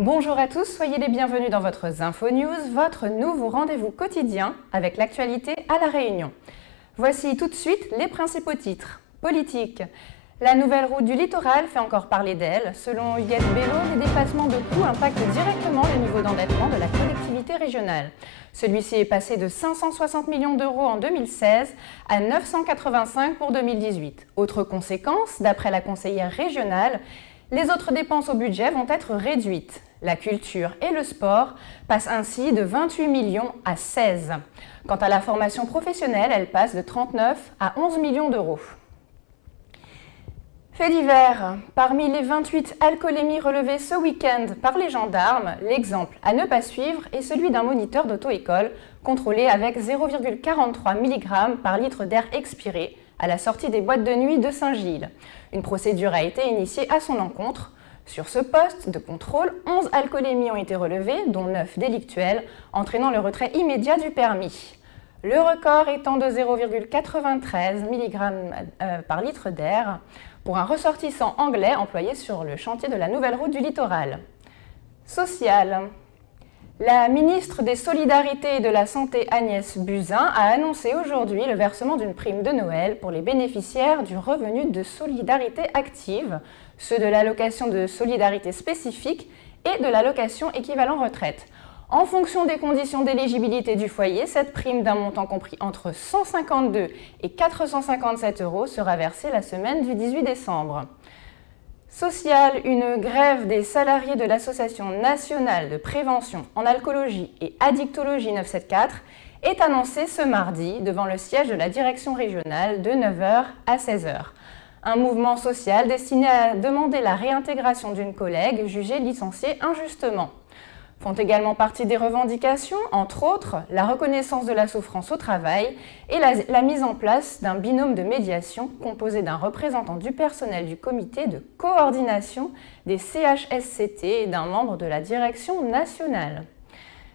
Bonjour à tous, soyez les bienvenus dans votre Info News, votre nouveau rendez-vous quotidien avec l'actualité à La Réunion. Voici tout de suite les principaux titres. Politique. La nouvelle route du littoral fait encore parler d'elle. Selon Huguette Bello, les dépassements de coûts impactent directement le niveau d'endettement de la collectivité régionale. Celui-ci est passé de 560 millions d'euros en 2016 à 985 pour 2018. Autre conséquence, d'après la conseillère régionale, les autres dépenses au budget vont être réduites. La culture et le sport passent ainsi de 28 millions à 16. Quant à la formation professionnelle, elle passe de 39 à 11 millions d'euros. Fait divers. Parmi les 28 alcoolémies relevées ce week-end par les gendarmes, l'exemple à ne pas suivre est celui d'un moniteur d'auto-école contrôlé avec 0,43 mg par litre d'air expiré à la sortie des boîtes de nuit de Saint-Gilles. Une procédure a été initiée à son encontre. Sur ce poste de contrôle, 11 alcoolémies ont été relevées, dont 9 délictuelles, entraînant le retrait immédiat du permis. Le record étant de 0,93 mg par litre d'air pour un ressortissant anglais employé sur le chantier de la nouvelle route du littoral. Social. La ministre des Solidarités et de la Santé Agnès Buzyn a annoncé aujourd'hui le versement d'une prime de Noël pour les bénéficiaires du revenu de solidarité active, ceux de l'allocation de solidarité spécifique et de l'allocation équivalent retraite. En fonction des conditions d'éligibilité du foyer, cette prime d'un montant compris entre 152 et 457 euros sera versée la semaine du 18 décembre. Social, une grève des salariés de l'Association nationale de prévention en alcoolologie et addictologie 974 est annoncée ce mardi devant le siège de la direction régionale de 9h à 16h. Un mouvement social destiné à demander la réintégration d'une collègue jugée licenciée injustement. Font également partie des revendications, entre autres, la reconnaissance de la souffrance au travail et la mise en place d'un binôme de médiation composé d'un représentant du personnel du comité de coordination des CHSCT et d'un membre de la direction nationale.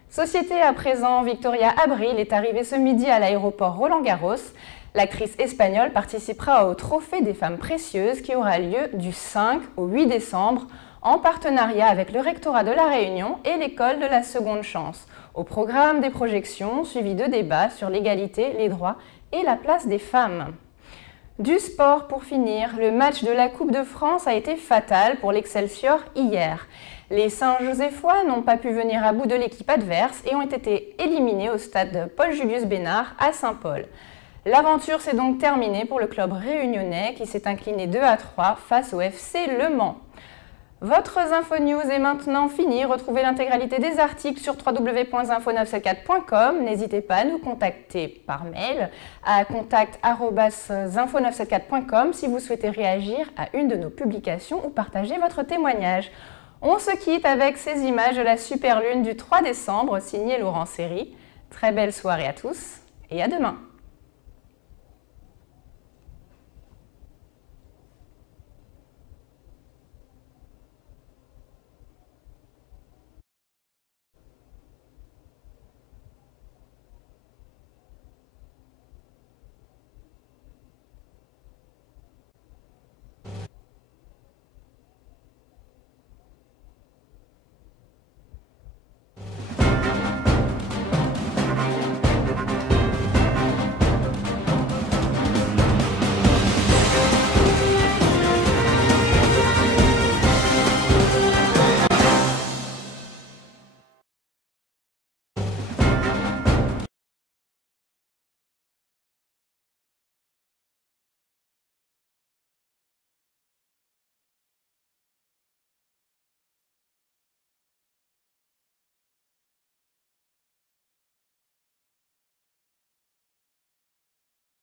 Société à présent, Victoria Abril est arrivée ce midi à l'aéroport Roland-Garros. L'actrice espagnole participera au Trophée des femmes précieuses qui aura lieu du 5 au 8 décembre en partenariat avec le rectorat de La Réunion et l'école de la seconde chance. Au programme des projections, suivi de débats sur l'égalité, les droits et la place des femmes. Du sport pour finir, le match de la Coupe de France a été fatal pour l'Excelsior hier. Les Saint-Josephois n'ont pas pu venir à bout de l'équipe adverse et ont été éliminés au stade Paul-Julius Bénard à Saint-Paul. L'aventure s'est donc terminée pour le club réunionnais qui s'est incliné 2-3 face au FC Le Mans. Votre Info News est maintenant finie. Retrouvez l'intégralité des articles sur www.info974.com. N'hésitez pas à nous contacter par mail à contact@info974.com si vous souhaitez réagir à une de nos publications ou partager votre témoignage. On se quitte avec ces images de la super lune du 3 décembre, signée Laurent Seri. Très belle soirée à tous et à demain.